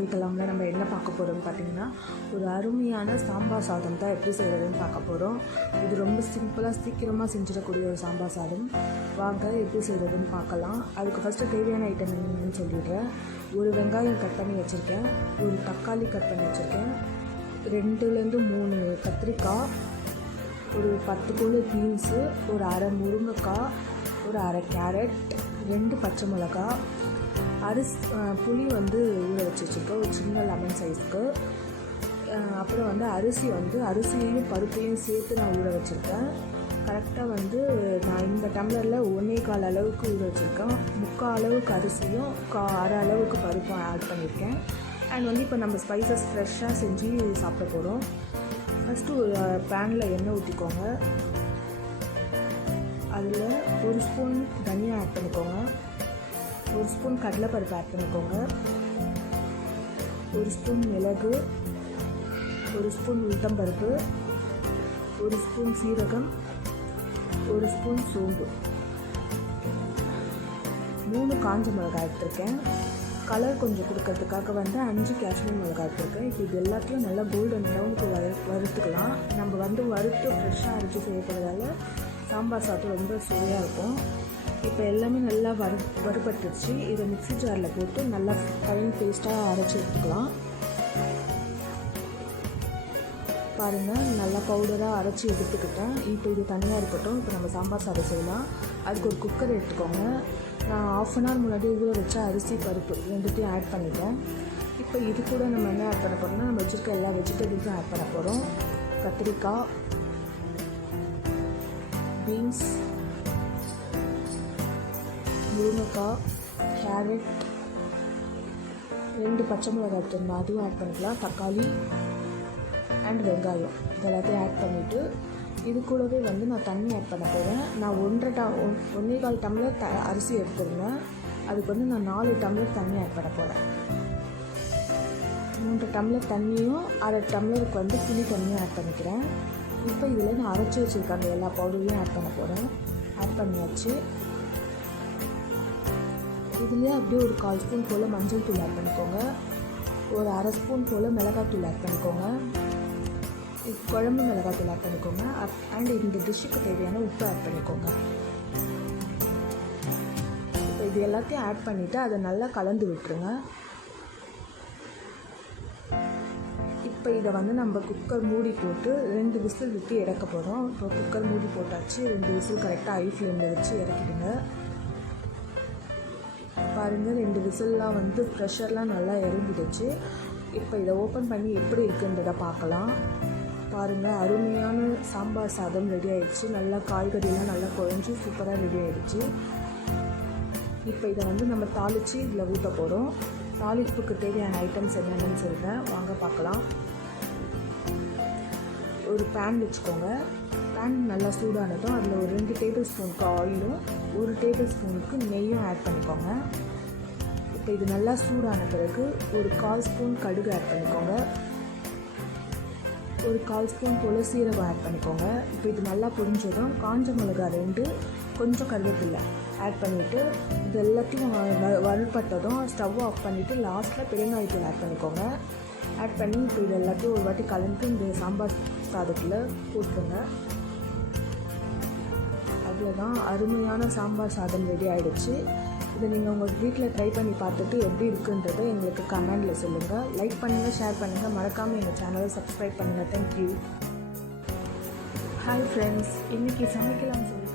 சமைக்கலாம்ல நம்ம என்ன பார்க்க போகிறோம்னு பார்த்தீங்கன்னா ஒரு அருமையான சாம்பார் சாதம் தான் எப்படி செய்கிறதுன்னு பார்க்க போகிறோம். இது ரொம்ப சிம்பிளாக சீக்கிரமாக செஞ்சிடக்கூடிய ஒரு சாம்பார் சாதம். வாங்க எப்படி செய்கிறதுன்னு பார்க்கலாம். அதுக்கு ஃபஸ்ட்டு தேவையான ஐட்டம் என்னென்னு சொல்லிடுறேன். ஒரு வெங்காயம் கட் பண்ணி வச்சுருக்கேன், ஒரு தக்காளி கட் பண்ணி வச்சுருக்கேன், 2-3 கத்திரிக்காய், ஒரு 10 போல் பீன்ஸு, ஒரு அரை முருங்கைக்காய், ஒரு அரை கேரட், 2 பச்சை மிளகா, புளி ஊற வச்சு வச்சுருக்கேன் ஒரு சின்ன லெமன் சைஸ்க்கு. அப்புறம் அரிசியையும் பருப்பையும் சேர்த்து நான் ஊற வச்சுருக்கேன். கரெக்டாக நான் இந்த டம்ளரில் 1/4 அளவுக்கு ஊற வச்சுருக்கேன். 3/4 அளவுக்கு அரிசியும் அரை அளவுக்கு பருப்பும் ஆட் பண்ணியிருக்கேன். அண்ட் இப்போ நம்ம ஸ்பைசஸ் ஃப்ரெஷ்ஷாக செஞ்சு சாப்பிட போகிறோம். ஃபஸ்ட்டு ஒரு பேனில் எண்ணெய் ஊற்றிக்கோங்க. அதில் 1 ஸ்பூன் தனியா ஆட் பண்ணிக்கோங்க, 1 ஸ்பூன் கடலைப்பருப்பு ஆட் பண்ணிக்கோங்க, 1 ஸ்பூன் மிளகு, 1 ஸ்பூன் உளுத்தம்பருப்பு, 1 ஸ்பூன் சீரகம், 1 ஸ்பூன் சோம்பு, 3 காஞ்ச மிளகாய் எடுத்துருக்கேன். கலர் கொஞ்சம் கொடுக்கறதுக்காக 5 காஷ்மீர் மிளகாய் எடுத்துருக்கேன். இப்போ இது எல்லாத்தையும் நல்லா கோல்டன் ப்ரௌனுக்கு வறுத்துக்கலாம். நம்ம வறுத்து ஃப்ரெஷ்ஷாக அரைச்சி செய்யப்படுறதால சாம்பார் சாதம் ரொம்ப சுவையாக இருக்கும். இப்போ எல்லாமே நல்லா வறுபட்டுருச்சு. இதை மிக்ஸி ஜாரில் போட்டு நல்லா ஃபைன் பேஸ்ட்டாக அரைச்சி எடுத்துக்கலாம். பாருங்கள், நல்லா பவுடராக அரைச்சி எடுத்துக்கிட்டேன். இப்போ இது தனியாக இருக்கட்டும். இப்போ நம்ம சாம்பார் சாதம் செய்யலாம். அதுக்கு ஒரு குக்கர் எடுத்துக்கோங்க. நான் 1/2 அன் ஹவர் முன்னாடி ஊற வச்ச அரிசி பருப்பு 2த்தையும் ஆட் பண்ணிட்டேன். இப்போ இது கூட நம்ம என்ன ஆட் பண்ண போகிறோம்னா நம்ம வச்சுருக்க எல்லா வெஜிடபிள்ஸும் ஆட் பண்ண போகிறோம். கத்திரிக்காய், பீன்ஸ், முருங்கைக்காய், கேரட், 2 பச்சை மிளகாய் எடுத்துருந்தோம், அதுவும் ஆட் பண்ணிக்கலாம். தக்காளி அண்ட் வெங்காயம் இதெல்லாத்தையும் ஆட் பண்ணிவிட்டு இது கூடவே நான் தண்ணி ஆட் பண்ண போகிறேன். நான் 1.25 டம்ளர் அரிசி எடுத்துருந்தேன். அதுக்கு நான் 4 டம்ளர் தண்ணி ஆட் பண்ண போகிறேன். 3 டம்ளர் தண்ணியும் அரை டம்ளருக்கு புளி தண்ணியும் ஆட் பண்ணிக்கிறேன். இப்போ இதில் நான் அரைச்சி வச்சுருக்க அந்த எல்லா பவுடரையும் ஆட் பண்ண போகிறேன். ஆட் பண்ணியாச்சு. இதுலேயே அப்படியே ஒரு 1/4 ஸ்பூன் போல் மஞ்சள் தூள் ஆட் பண்ணிக்கோங்க, ஒரு அரை ஸ்பூன் போல் மிளகாத்தூள் ஆட் பண்ணிக்கோங்க, குழம்பு மிளகாத்தூள் ஆட் பண்ணிக்கோங்க. அண்ட் இந்த டிஷ்ஷுக்கு தேவையான உப்பு ஆட் பண்ணிக்கோங்க. இப்போ இது எல்லாத்தையும் ஆட் பண்ணிவிட்டு அதை நல்லா கலந்து விட்டுருங்க. இப்போ இதை நம்ம குக்கர் மூடி போட்டு 2 விசில் விட்டு இறக்க போகிறோம். இப்போ குக்கர் மூடி போட்டாச்சு. 2 விசில் கரெக்டாக ஹை ஃப்ளேமில் வச்சு இறக்கிடுங்க. பாருங்கள், 2 விசில்லாம் ப்ரெஷர்லாம் நல்லா இறங்கிடுச்சு. இப்போ இதை ஓப்பன் பண்ணி எப்படி இருக்குன்றதை பார்க்கலாம். பாருங்கள், அருமையான சாம்பார் சாதம் ரெடி ஆகிடுச்சு. நல்லா காய்கறிலாம் நல்லா குழஞ்சி சூப்பராக ரெடி ஆகிடுச்சு. இப்போ இதை நம்ம தாளித்து இதில் ஊற்ற போகிறோம். தாளிப்புக்கு தேவையான ஐட்டம்ஸ் என்னென்னு சொல்கிறேன், வாங்க பார்க்கலாம். ஒரு பேன் வச்சுக்கோங்க. பேன் நல்லா சூடானதும் அதில் ஒரு 2 டேபிள் ஸ்பூனுக்கு ஆயிலும் 1 டேபிள் ஸ்பூனுக்கு நெய்யும் ஆட் பண்ணிக்கோங்க. இப்போ இது நல்லா சூடான பிறகு ஒரு 1/4 ஸ்பூன் கடுகு ஆட் பண்ணிக்கோங்க, ஒரு 1/4 ஸ்பூன் போல் சீரகம் ஆட் பண்ணிக்கோங்க. இப்போ இது நல்லா பொரிஞ்சதும் காஞ்ச மிளகாய் 2, கொஞ்சம் கருவேப்பிலை ஆட் பண்ணிவிட்டு இது எல்லாத்தையும் வறுபட்டதும் ஸ்டவ் ஆஃப் பண்ணிவிட்டு லாஸ்ட்டில் பெருங்காயத்தூள் ஆட் பண்ணிக்கோங்க. ஆட் பண்ணி இப்போ இது எல்லாத்தையும் ஒரு வாட்டி கலந்து இந்த சாம்பார் சாதத்தில் போட்டுருங்க. அவ்வளோதான், அருமையான சாம்பார் சாதம் ரெடி ஆகிடுச்சு. இதை நீங்கள் உங்கள் வீட்டில் ட்ரை பண்ணி பார்த்துட்டு எப்படி இருக்குன்றதை எங்களுக்கு கமெண்டில் சொல்லுங்கள். லைக் பண்ணுங்கள், ஷேர் பண்ணுங்கள், மறக்காமல் எங்கள் சேனலை சப்ஸ்கிரைப் பண்ணுங்கள். தேங்க்யூ. ஹாய் ஃப்ரெண்ட்ஸ், இன்றைக்கி சமைக்கலாம் சொல்லி